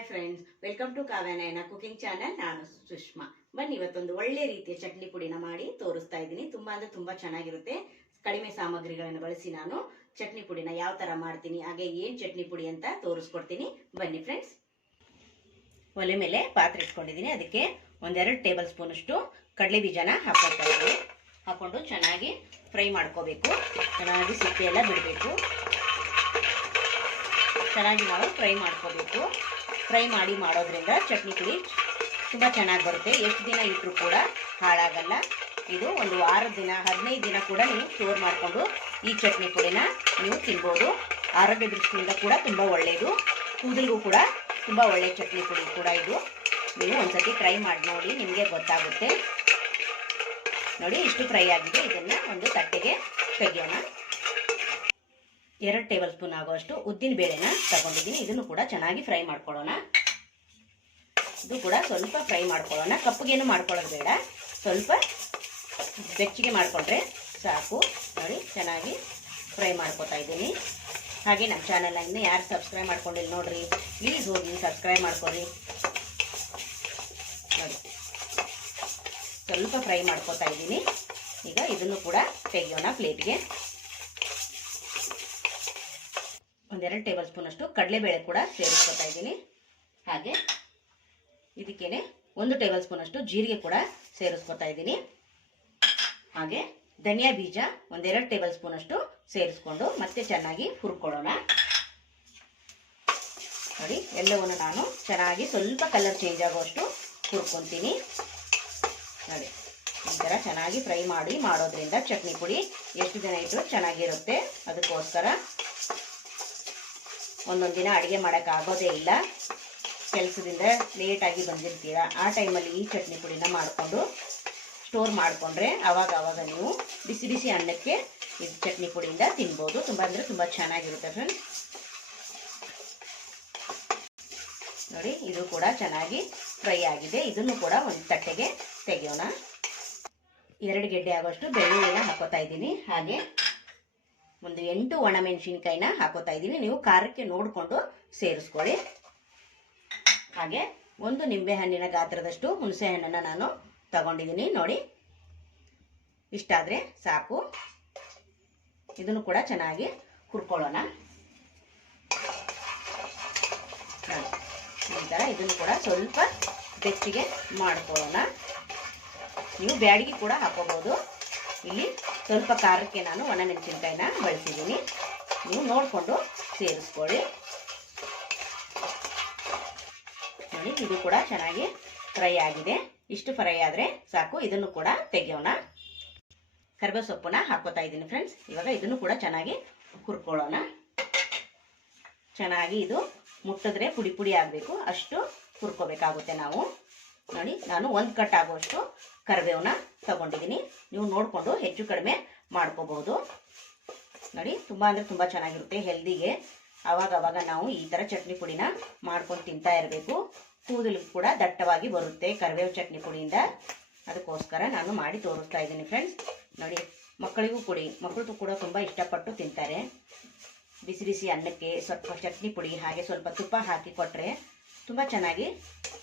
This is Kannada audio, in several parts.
Hi friends welcome to Kavyanayana cooking channel ನಾನು ಸುಷ್ಮಾ. ಬನ್ನಿ, ಇವತ್ತೊಂದು ಒಳ್ಳೆ ರೀತಿಯ ಚಟ್ನಿ ಪುಡಿನ ಮಾಡಿ ತೋರಿಸ್ತಾ ಇದ್ದೀನಿ. ತುಂಬಾ ಅಂದ್ರೆ ತುಂಬಾ ಚೆನ್ನಾಗಿರುತ್ತೆ. ಕಡಿಮೆ ಸಾಮಗ್ರಿಗಳನ್ನು ಬಳಸಿ ನಾನು ಚಟ್ನಿ ಪುಡಿನ ಯಾವ ತರ ಮಾಡ್ತೀನಿ, ಹಾಗೆ ಏನ್ ಚಟ್ನಿ ಪುಡಿ ಅಂತ ತೋರಿಸ್ಕೊಡ್ತೀನಿ. ಬನ್ನಿ ಫ್ರೆಂಡ್ಸ್ ಒಲೆ ಮೇಲೆ ಪಾತ್ರೆ ಇಟ್ಕೊಂಡಿದ್ದೀನಿ. ಅದಕ್ಕೆ ಒಂದೆರಡು ಟೇಬಲ್ ಸ್ಪೂನ್ ಅಷ್ಟು ಕಡಲೆ ಬೀಜನ ಹಾಕೊಳ್ತಾ ಇದ್ದೀನಿ. ಹಾಕೊಂಡು ಚೆನ್ನಾಗಿ ಫ್ರೈ ಮಾಡ್ಕೋಬೇಕು. ಚೆನ್ನಾಗಿ ಸಿಪ್ಪೆ ಎಲ್ಲ ಬಿಡಬೇಕು. ಚೆನ್ನಾಗಿ ನಾವು ಫ್ರೈ ಮಾಡ್ಕೋಬೇಕು. ಫ್ರೈ ಮಾಡಿ ಮಾಡೋದ್ರಿಂದ ಚಟ್ನಿ ಪುಡಿ ತುಂಬ ಚೆನ್ನಾಗಿ ಬರುತ್ತೆ. ಎಷ್ಟು ದಿನ ಇಟ್ಟರೂ ಕೂಡ ಹಾಳಾಗಲ್ಲ. ಇದು ಒಂದು ವಾರ ದಿನ, ಹದಿನೈದು ದಿನ ಕೂಡ ನೀವು ಸ್ಟೋರ್ ಮಾಡಿಕೊಂಡು ಈ ಚಟ್ನಿ ಪುಡಿನ ನೀವು ತಿನ್ಬೋದು. ಆರೋಗ್ಯ ದೃಷ್ಟಿಯಿಂದ ಕೂಡ ತುಂಬ ಒಳ್ಳೆಯದು ಕೂದಲಿಗೂ ಕೂಡ ತುಂಬ ಒಳ್ಳೆಯ ಚಟ್ನಿ ಪುಡಿ ಕೂಡ ಇದು. ನೀವು ಒಂದ್ಸತಿ ಟ್ರೈ ಮಾಡಿ ನೋಡಿ, ನಿಮಗೆ ಗೊತ್ತಾಗುತ್ತೆ. ನೋಡಿ, ಇಷ್ಟು ಫ್ರೈ ಆಗಿದೆ. ಇದನ್ನು ಒಂದು ತಟ್ಟೆಗೆ ತೆಗೆಯೋಣ. ಎರಡು ಟೇಬಲ್ ಸ್ಪೂನ್ ಆಗುವಷ್ಟು ಉದ್ದಿನ ಬೇಳೆನ ತಗೊಂಡಿದ್ದೀನಿ. ಇದನ್ನು ಕೂಡ ಚೆನ್ನಾಗಿ ಫ್ರೈ ಮಾಡ್ಕೊಳ್ಳೋಣ. ಇದು ಕೂಡ ಸ್ವಲ್ಪ ಫ್ರೈ ಮಾಡ್ಕೊಳ್ಳೋಣ. ಕಪ್ಪಗೇನು ಮಾಡ್ಕೊಳ್ಳೋದು ಬೇಡ. ಸ್ವಲ್ಪ ಬೆಚ್ಚಗೆ ಮಾಡಿಕೊಂಡ್ರೆ ಸಾಕು. ನೋಡಿ, ಚೆನ್ನಾಗಿ ಫ್ರೈ ಮಾಡ್ಕೊತಾ ಇದ್ದೀನಿ. ಹಾಗೆ ನಮ್ಮ ಚಾನಲ್ನ ಇನ್ನೂ ಯಾರು ಸಬ್ಸ್ಕ್ರೈಬ್ ಮಾಡ್ಕೊಂಡಿಲ್ಲ ನೋಡ್ರಿ ಪ್ಲೀಸ್ ಹೋಗಿ ಸಬ್ಸ್ಕ್ರೈಬ್ ಮಾಡ್ಕೊಳ್ರಿ ನೋಡಿ, ಸ್ವಲ್ಪ ಫ್ರೈ ಮಾಡ್ಕೊತಾ ಇದ್ದೀನಿ. ಈಗ ಇದನ್ನು ಕೂಡ ತೆಗೆಯೋಣ ಪ್ಲೇಟ್ಗೆ. ಒಂದೆರಡು ಟೇಬಲ್ ಸ್ಪೂನ್ ಅಷ್ಟು ಕಡಲೆಬೇಳೆ ಕೂಡ ಸೇರಿಸ್ಕೊತಾ ಇದ್ದೀನಿ. ಹಾಗೆ ಇದಕ್ಕೇನೆ ಒಂದು ಟೇಬಲ್ ಸ್ಪೂನ್ ಅಷ್ಟು ಜೀರಿಗೆ ಕೂಡ ಸೇರಿಸ್ಕೊತಾ ಇದ್ದೀನಿ. ಹಾಗೆ ಧನಿಯಾ ಬೀಜ ಒಂದೆರಡು ಟೇಬಲ್ ಸ್ಪೂನ್ ಅಷ್ಟು ಸೇರಿಸ್ಕೊಂಡು ಮತ್ತೆ ಚೆನ್ನಾಗಿ ಹುರ್ಕೊಳ್ಳೋಣ. ನೋಡಿ, ಎಲ್ಲವನ್ನು ನಾನು ಚೆನ್ನಾಗಿ ಸ್ವಲ್ಪ ಕಲರ್ ಚೇಂಜ್ ಆಗುವಷ್ಟು ಹುರ್ಕೊತೀನಿ. ನೋಡಿ, ಈ ಥರ ಚೆನ್ನಾಗಿ ಫ್ರೈ ಮಾಡಿ ಮಾಡೋದ್ರಿಂದ ಚಟ್ನಿ ಪುಡಿ ಎಷ್ಟು ದಿನ ಇಟ್ಟು ಚೆನ್ನಾಗಿರುತ್ತೆ. ಅದಕ್ಕೋಸ್ಕರ ಒಂದೊಂದು ದಿನ ಅಡುಗೆ ಮಾಡೋಕ್ಕಾಗೋದೇ ಇಲ್ಲ. ಕೆಲಸದಿಂದ ಲೇಟಾಗಿ ಬಂದಿರ್ತೀರ. ಆ ಟೈಮಲ್ಲಿ ಈ ಚಟ್ನಿ ಪುಡಿನ ಮಾಡಿಕೊಂಡು ಸ್ಟೋರ್ ಮಾಡಿಕೊಂಡ್ರೆ ಆವಾಗ ಆವಾಗ ನೀವು ಬಿಸಿ ಬಿಸಿ ಅನ್ನಕ್ಕೆ ಇದು ಚಟ್ನಿ ಪುಡಿಯಿಂದ ತಿನ್ಬೋದು. ತುಂಬ ಅಂದರೆ ತುಂಬ ಚೆನ್ನಾಗಿರುತ್ತೆ ಫ್ರೆಂಡ್ಸ್ ನೋಡಿ, ಇದು ಕೂಡ ಚೆನ್ನಾಗಿ ಫ್ರೈ ಆಗಿದೆ. ಇದನ್ನು ಕೂಡ ಒಂದು ತಟ್ಟೆಗೆ ತೆಗೆಯೋಣ. ಎರಡು ಗೆಡ್ಡೆ ಆಗೋಷ್ಟು ಬೆಳ್ಳುಳ್ಳಿನ ಹಾಕೋತಾ ಇದ್ದೀನಿ. ಹಾಗೆ ಒಂದು ಎಂಟು ಒಣಮೆಣಸಿನ್ಕಾಯಿನ ಹಾಕೋತಾ ಇದ್ದೀನಿ ನೀವು ಖಾರಕ್ಕೆ ನೋಡಿಕೊಂಡು ಸೇರಿಸ್ಕೊಳ್ಳಿ. ಹಾಗೆ ಒಂದು ನಿಂಬೆ ಹಣ್ಣಿನ ಗಾತ್ರದಷ್ಟು ಹುಣಸೆ ಹಣ್ಣನ್ನು ನಾನು ತಗೊಂಡಿದ್ದೀನಿ. ನೋಡಿ, ಇಷ್ಟಾದರೆ ಸಾಕು. ಇದನ್ನು ಕೂಡ ಚೆನ್ನಾಗಿ ಹುರ್ಕೊಳ್ಳೋಣ. ಈ ಥರ ಇದನ್ನು ಕೂಡ ಸ್ವಲ್ಪ ಬೆಚ್ಚಿಗೆ ಮಾಡ್ಕೊಳ್ಳೋಣ. ನೀವು ಬ್ಯಾಡಿಗೆ ಕೂಡ ಹಾಕೋಬೋದು ಇಲ್ಲಿ ಸ್ವಲ್ಪ ಖಾರಕ್ಕೆ ನಾನು ಒಣಮೆಣಸಿನ್ಕಾಯಿನ ಬಳಸಿದ್ದೀನಿ. ನೀವು ನೋಡಿಕೊಂಡು ಸೇರಿಸ್ಕೊಳ್ಳಿ. ನೋಡಿ, ಇದು ಕೂಡ ಚೆನ್ನಾಗಿ ಫ್ರೈ ಆಗಿದೆ. ಇಷ್ಟು ಫ್ರೈ ಆದರೆ ಸಾಕು, ಇದನ್ನು ಕೂಡ ತೆಗೆಯೋಣ. ಕರಿಬೇವು ಸೊಪ್ಪನ್ನ ಹಾಕೋತಾ ಇದ್ದೀನಿ ಫ್ರೆಂಡ್ಸ್. ಇವಾಗ ಇದನ್ನು ಕೂಡ ಚೆನ್ನಾಗಿ ಹುರ್ಕೊಳ್ಳೋಣ. ಚೆನ್ನಾಗಿ ಇದು ಮುಟ್ಟಿದ್ರೆ ಪುಡಿ ಪುಡಿ ಆಗಬೇಕು. ಅಷ್ಟು ಹುರ್ಕೋಬೇಕಾಗುತ್ತೆ ನಾವು. ನೋಡಿ, ನಾನು ಒಂದು ಕಟ್ ಆಗುವಷ್ಟು ಕರಿಬೇವನ್ನ ತಗೊಂಡಿದ್ದೀನಿ. ನೀವು ನೋಡಿಕೊಂಡು ಹೆಚ್ಚು ಕಡಿಮೆ ಮಾಡ್ಕೋಬಹುದು. ನೋಡಿ, ತುಂಬ ಅಂದರೆ ತುಂಬ ಚೆನ್ನಾಗಿರುತ್ತೆ ಹೆಲ್ದಿಗೆ. ಆವಾಗ ಅವಾಗ ನಾವು ಈ ಥರ ಚಟ್ನಿ ಪುಡಿನ ಮಾಡ್ಕೊಂಡು ತಿಂತಾ ಇರಬೇಕು. ಕೂದಲು ಕೂಡ ದಟ್ಟವಾಗಿ ಬರುತ್ತೆ ಕರಿಬೇವು ಚಟ್ನಿ ಪುಡಿಯಿಂದ. ಅದಕ್ಕೋಸ್ಕರ ನಾನು ಮಾಡಿ ತೋರಿಸ್ತಾ ಇದ್ದೀನಿ ಫ್ರೆಂಡ್ಸ್ ನೋಡಿ, ಮಕ್ಕಳಿಗೂ ಕೊಡಿ ಮಕ್ಕಳು ಕೂಡ ತುಂಬ ಇಷ್ಟಪಟ್ಟು ತಿಂತಾರೆ. ಬಿಸಿ ಬಿಸಿ ಅನ್ನಕ್ಕೆ ಸ್ವಲ್ಪ ಚಟ್ನಿ ಪುಡಿ, ಹಾಗೆ ಸ್ವಲ್ಪ ತುಪ್ಪ ಹಾಕಿ ಕೊಟ್ಟರೆ ತುಂಬ ಚೆನ್ನಾಗಿ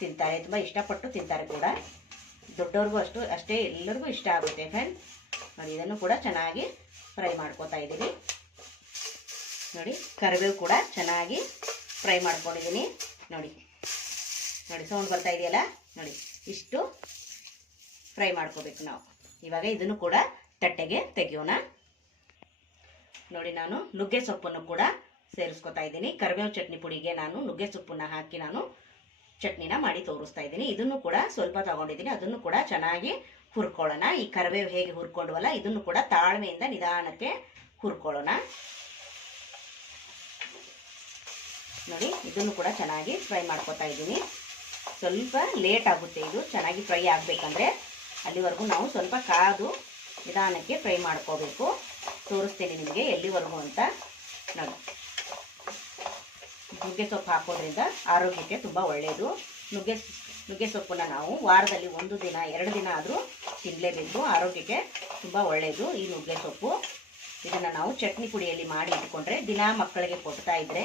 ತಿಂತಾರೆ, ತುಂಬ ಇಷ್ಟಪಟ್ಟು ತಿಂತಾರೆ ಕೂಡ. ದೊಡ್ಡವ್ರಿಗೂ ಅಷ್ಟು, ಅಷ್ಟೇ ಎಲ್ಲರಿಗೂ ಇಷ್ಟ ಆಗುತ್ತೆ ಫ್ರೆಂಡ್ಸ್ ನೋಡಿ, ಇದನ್ನು ಕೂಡ ಚೆನ್ನಾಗಿ ಫ್ರೈ ಮಾಡ್ಕೋತಾ ಇದ್ದೀನಿ. ನೋಡಿ, ಕರಿಬೇವು ಕೂಡ ಚೆನ್ನಾಗಿ ಫ್ರೈ ಮಾಡ್ಕೊಂಡಿದ್ದೀನಿ. ನೋಡಿ ನೋಡಿ ಸೌಂಡ್ ಬರ್ತಾ ಇದೆಯಲ್ಲ? ನೋಡಿ, ಇಷ್ಟು ಫ್ರೈ ಮಾಡ್ಕೋಬೇಕು ನಾವು. ಇವಾಗ ಇದನ್ನು ಕೂಡ ತಟ್ಟೆಗೆ ತೆಗೆಯೋಣ. ನೋಡಿ, ನಾನು ನುಗ್ಗೆ ಸೊಪ್ಪನ್ನು ಕೂಡ ಸೇರಿಸ್ಕೊತಾ ಇದ್ದೀನಿ. ಕರಿಬೇವು ಚಟ್ನಿ ಪುಡಿಗೆ ನಾನು ನುಗ್ಗೆ ಸೊಪ್ಪನ್ನು ಹಾಕಿ ನಾನು ಚಟ್ನಿನ ಮಾಡಿ ತೋರಿಸ್ತಾ ಇದ್ದೀನಿ. ಇದನ್ನು ಕೂಡ ಸ್ವಲ್ಪ ತಗೊಂಡಿದ್ದೀನಿ. ಅದನ್ನು ಕೂಡ ಚೆನ್ನಾಗಿ ಹುರ್ಕೊಳ್ಳೋಣ. ಈ ಕರಿಬೇವು ಹೇಗೆ ಹುರ್ಕೊಂಡ್ವಲ್ಲ, ಇದನ್ನು ಕೂಡ ತಾಳ್ಮೆಯಿಂದ ನಿಧಾನಕ್ಕೆ ಹುರ್ಕೊಳ್ಳೋಣ. ನೋಡಿ, ಇದನ್ನು ಕೂಡ ಚೆನ್ನಾಗಿ ಫ್ರೈ ಮಾಡ್ಕೊತಾ ಇದ್ದೀನಿ. ಸ್ವಲ್ಪ ಲೇಟ್ ಆಗುತ್ತೆ ಇದು. ಚೆನ್ನಾಗಿ ಫ್ರೈ ಆಗಬೇಕಂದ್ರೆ ಅಲ್ಲಿವರೆಗೂ ನಾವು ಸ್ವಲ್ಪ ಕಾದು ನಿಧಾನಕ್ಕೆ ಫ್ರೈ ಮಾಡ್ಕೋಬೇಕು. ತೋರಿಸ್ತೀನಿ ನಿಮಗೆ ಎಲ್ಲಿವರೆಗೂ ಅಂತ. ನೋಡಿ. ನುಗ್ಗೆ ಸೊಪ್ಪು ಹಾಕೋದ್ರಿಂದ ಆರೋಗ್ಯಕ್ಕೆ ತುಂಬ ಒಳ್ಳೆಯದು ನುಗ್ಗೆ ನುಗ್ಗೆ ಸೊಪ್ಪನ್ನ ನಾವು ವಾರದಲ್ಲಿ ಒಂದು ದಿನ, ಎರಡು ದಿನ ಆದರೂ ತಿನ್ನಲೇಬೇಕು ಆರೋಗ್ಯಕ್ಕೆ ತುಂಬ ಒಳ್ಳೆಯದು ಈ ನುಗ್ಗೆ ಸೊಪ್ಪು. ಇದನ್ನು ನಾವು ಚಟ್ನಿ ಪುಡಿಯಲ್ಲಿ ಮಾಡಿ ಇಟ್ಕೊಂಡ್ರೆ ದಿನ ಮಕ್ಕಳಿಗೆ ಕೊಡ್ತಾ ಇದ್ದರೆ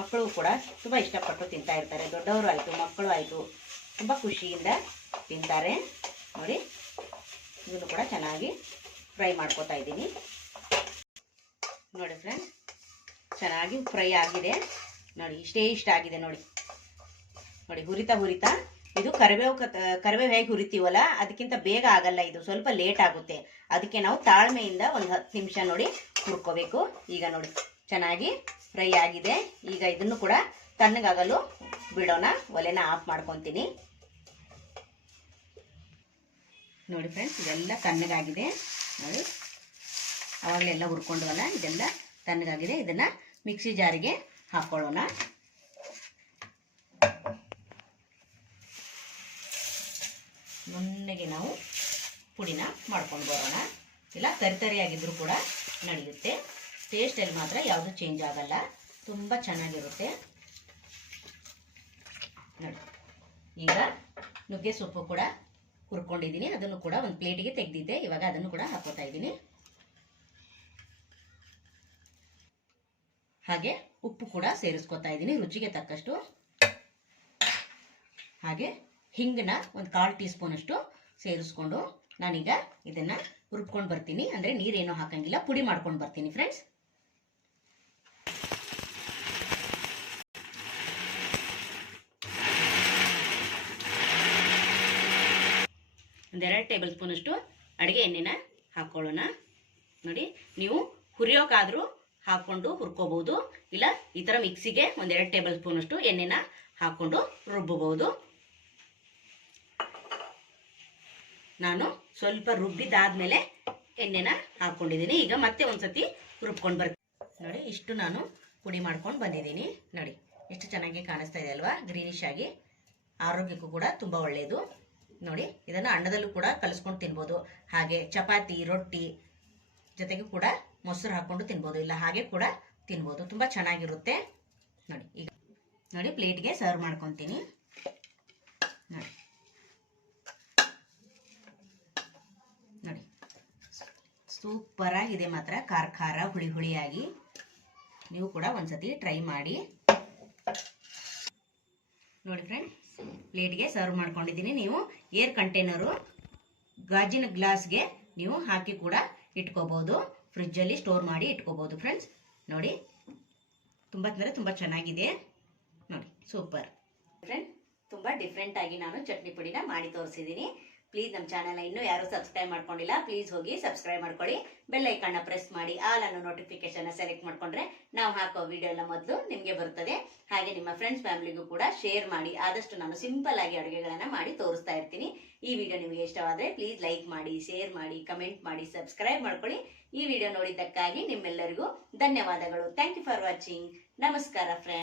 ಮಕ್ಕಳು ಕೂಡ ತುಂಬ ಇಷ್ಟಪಟ್ಟು ತಿಂತಾ ಇರ್ತಾರೆ. ದೊಡ್ಡವರು ಆಯಿತು, ಮಕ್ಕಳು ಆಯಿತು ತುಂಬ ಖುಷಿಯಿಂದ ತಿಂತಾರೆ. ನೋಡಿ, ಇದನ್ನು ಕೂಡ ಚೆನ್ನಾಗಿ ಫ್ರೈ ಮಾಡ್ಕೋತಾ ಇದ್ದೀನಿ. ನೋಡಿ ಫ್ರೆಂಡ್ಸ್ ಚೆನ್ನಾಗಿ ಫ್ರೈ ಆಗಿದೆ. ನೋಡಿ, ಇಷ್ಟೇ ಇಷ್ಟ ಆಗಿದೆ ನೋಡಿ. ನೋಡಿ, ಹುರಿತಾ ಹುರಿತಾ, ಇದು ಕರಿಬೇವು ಕರಿಬೇವು ಹೇಗೆ ಹುರಿತೀವಲ್ಲ, ಅದಕ್ಕಿಂತ ಬೇಗ ಆಗಲ್ಲ ಇದು, ಸ್ವಲ್ಪ ಲೇಟ್ ಆಗುತ್ತೆ. ಅದಕ್ಕೆ ನಾವು ತಾಳ್ಮೆಯಿಂದ ಒಂದು ಹತ್ತು ನಿಮಿಷ ನೋಡಿ ಹುರ್ಕೋಬೇಕು. ಈಗ ನೋಡಿ, ಚೆನ್ನಾಗಿ ಫ್ರೈ ಆಗಿದೆ. ಈಗ ಇದನ್ನು ಕೂಡ ತಣ್ಣಗಾಗಲು ಬಿಡೋಣ. ಒಲೆನ ಆಫ್ ಮಾಡ್ಕೊತೀನಿ. ನೋಡಿ ಫ್ರೆಂಡ್ಸ್ ಇದೆಲ್ಲ ತಣ್ಣಗಾಗಿದೆ. ನೋಡಿ, ಅವಾಗಲೆಲ್ಲ ಹುರ್ಕೊಂಡ್ವಲ್ಲ, ಇದೆಲ್ಲ ತಣ್ಣಗಾಗಿದೆ. ಇದನ್ನು ಮಿಕ್ಸಿ ಜಾರಿಗೆ ಹಾಕ್ಕೊಳ್ಳೋಣ ನುಣ್ಣಗೆ ನಾವು ಪುಡಿನ ಮಾಡ್ಕೊಂಡು ಬರೋಣ. ಇಲ್ಲ ತರಿತರಿಯಾಗಿದ್ದರೂ ಕೂಡ ನಡೆಯುತ್ತೆ. ಟೇಸ್ಟಲ್ಲಿ ಮಾತ್ರ ಯಾವುದು ಚೇಂಜ್ ಆಗಲ್ಲ. ತುಂಬ ಚೆನ್ನಾಗಿರುತ್ತೆ. ನೋಡಿ, ಈಗ ನುಗ್ಗೆ ಸೊಪ್ಪು ಕೂಡ ಹುರ್ಕೊಂಡಿದ್ದೀನಿ. ಅದನ್ನು ಕೂಡ ಒಂದು ಪ್ಲೇಟಿಗೆ ತೆಗೆದಿದ್ದೆ. ಇವಾಗ ಅದನ್ನು ಕೂಡ ಹಾಕೋತಾ ಇದ್ದೀನಿ. ಹಾಗೆ ಉಪ್ಪು ಕೂಡ ಸೇರಿಸ್ಕೊತಾ ಇದ್ದೀನಿ, ರುಚಿಗೆ ತಕ್ಕಷ್ಟು. ಹಾಗೆ ಹಿಂಗನ್ನ ಒಂದು ಕಾಲು ಟೀ ಸ್ಪೂನಷ್ಟು ಸೇರಿಸ್ಕೊಂಡು ನಾನೀಗ ಇದನ್ನು ರುಬ್ಕೊಂಡು ಬರ್ತೀನಿ. ಅಂದರೆ ನೀರೇನೋ ಹಾಕಂಗಿಲ್ಲ, ಪುಡಿ ಮಾಡ್ಕೊಂಡು ಬರ್ತೀನಿ ಫ್ರೆಂಡ್ಸ್ ಒಂದೆರಡು ಟೇಬಲ್ ಸ್ಪೂನಷ್ಟು ಅಡುಗೆ ಎಣ್ಣೆನ ಹಾಕೊಳ್ಳೋಣ. ನೋಡಿ, ನೀವು ಹುರಿಯೋಕ್ಕಾದರೂ ಹಾಕ್ಕೊಂಡು ಹುರ್ಕೋಬಹುದು. ಇಲ್ಲ, ಈ ಥರ ಮಿಕ್ಸಿಗೆ ಒಂದೆರಡು ಟೇಬಲ್ ಸ್ಪೂನಷ್ಟು ಎಣ್ಣೆನ ಹಾಕೊಂಡು ರುಬ್ಬಬಹುದು. ನಾನು ಸ್ವಲ್ಪ ರುಬ್ಬಿದಾದ್ಮೇಲೆ ಎಣ್ಣೆನ ಹಾಕೊಂಡಿದ್ದೀನಿ. ಈಗ ಮತ್ತೆ ಒಂದ್ಸತಿ ರುಬ್ಕೊಂಡು ಬರ್ತೀನಿ. ನೋಡಿ, ಇಷ್ಟು ನಾನು ಪುಡಿ ಮಾಡ್ಕೊಂಡು ಬಂದಿದ್ದೀನಿ. ನೋಡಿ ಎಷ್ಟು ಚೆನ್ನಾಗಿ ಕಾಣಿಸ್ತಾ ಇದೆ ಅಲ್ವಾ? ಗ್ರೀನಿಶ್ ಆಗಿ. ಆರೋಗ್ಯಕ್ಕೂ ಕೂಡ ತುಂಬ ಒಳ್ಳೆಯದು ನೋಡಿ, ಇದನ್ನು ಅನ್ನದಲ್ಲೂ ಕೂಡ ಕಲಿಸ್ಕೊಂಡು ತಿನ್ಬೋದು. ಹಾಗೆ ಚಪಾತಿ, ರೊಟ್ಟಿ ಜೊತೆಗೆ ಕೂಡ ಮೊಸರು ಹಾಕ್ಕೊಂಡು ತಿನ್ಬೋದು. ಇಲ್ಲ, ಹಾಗೆ ಕೂಡ ತಿನ್ಬೋದು. ತುಂಬ ಚೆನ್ನಾಗಿರುತ್ತೆ. ನೋಡಿ, ಈಗ ನೋಡಿ, ಪ್ಲೇಟ್ಗೆ ಸರ್ವ್ ಮಾಡ್ಕೊತೀನಿ. ನೋಡಿ. ನೋಡಿ. ಸೂಪರ್ ಆಗಿದೆ ಮಾತ್ರ. ಖಾರ ಖಾರ, ಹುಳಿ ಹುಳಿಯಾಗಿ. ನೀವು ಕೂಡ ಒಂದ್ಸತಿ ಟ್ರೈ ಮಾಡಿ. ನೋಡಿ ಫ್ರೆಂಡ್ ಪ್ಲೇಟ್ಗೆ ಸರ್ವ್ ಮಾಡ್ಕೊಂಡಿದ್ದೀನಿ ನೀವು. ಏರ್ ಕಂಟೈನರು, ಗಾಜಿನ ಗ್ಲಾಸ್ಗೆ ನೀವು ಹಾಕಿ ಕೂಡ ಇಟ್ಕೋಬಹುದು ಫ್ರಿಜ್ಜಲ್ಲಿ ಸ್ಟೋರ್ ಮಾಡಿ ಇಟ್ಕೋಬೋದು ಫ್ರೆಂಡ್ಸ್. ನೋಡಿ, ತುಂಬ ಅಂದರೆ ತುಂಬ ಚೆನ್ನಾಗಿದೆ. ನೋಡಿ, ಸೂಪರ್. ಫ್ರೆಂಡ್, ತುಂಬ ಡಿಫ್ರೆಂಟಾಗಿ ನಾನು ಚಟ್ನಿ ಪುಡಿನ ಮಾಡಿ ತೋರಿಸಿದ್ದೀನಿ. ಪ್ಲೀಸ್ ನಮ್ಮ ಚಾನಲ್ ಇನ್ನೂ ಯಾರು ಸಬ್ಸ್ಕ್ರೈಬ್ ಮಾಡ್ಕೊಂಡಿಲ್ಲ ಪ್ಲೀಸ್ ಹೋಗಿ ಸಬ್ಸ್ಕ್ರೈಬ್ ಮಾಡ್ಕೊಳ್ಳಿ. ಬೆಲ್ ಐಕಾನ್ನ ಪ್ರೆಸ್ ಮಾಡಿ ಆಲ್ ಅನ್ನೋ ನೋಟಿಫಿಕೇಶನ್ ಸೆಲೆಕ್ಟ್ ಮಾಡ್ಕೊಂಡ್ರೆ ನಾವು ಹಾಕೋ ವಿಡಿಯೋ ಎಲ್ಲ ಮೊದಲು ನಿಮಗೆ ಬರುತ್ತದೆ. ಹಾಗೆ ನಿಮ್ಮ ಫ್ರೆಂಡ್ಸ್ ಫ್ಯಾಮಿಲಿಗೂ ಕೂಡ ಶೇರ್ ಮಾಡಿ, ಆದಷ್ಟು ನಾನು ಸಿಂಪಲ್ ಆಗಿ ಅಡುಗೆಗಳನ್ನು ಮಾಡಿ ತೋರಿಸ್ತಾ ಇರ್ತೀನಿ. ಈ ವಿಡಿಯೋ ನಿಮಗೆ ಇಷ್ಟವಾದರೆ ಪ್ಲೀಸ್ ಲೈಕ್ ಮಾಡಿ ಶೇರ್ ಮಾಡಿ ಕಮೆಂಟ್ ಮಾಡಿ ಸಬ್ಸ್ಕ್ರೈಬ್ ಮಾಡ್ಕೊಳ್ಳಿ. ಈ ವಿಡಿಯೋ ನೋಡಿದ್ದಕ್ಕಾಗಿ ನಿಮ್ಮೆಲ್ಲರಿಗೂ ಧನ್ಯವಾದಗಳು. ಥ್ಯಾಂಕ್ ಯು ಫಾರ್ ವಾಚಿಂಗ್ ನಮಸ್ಕಾರ ಫ್ರೆಂಡ್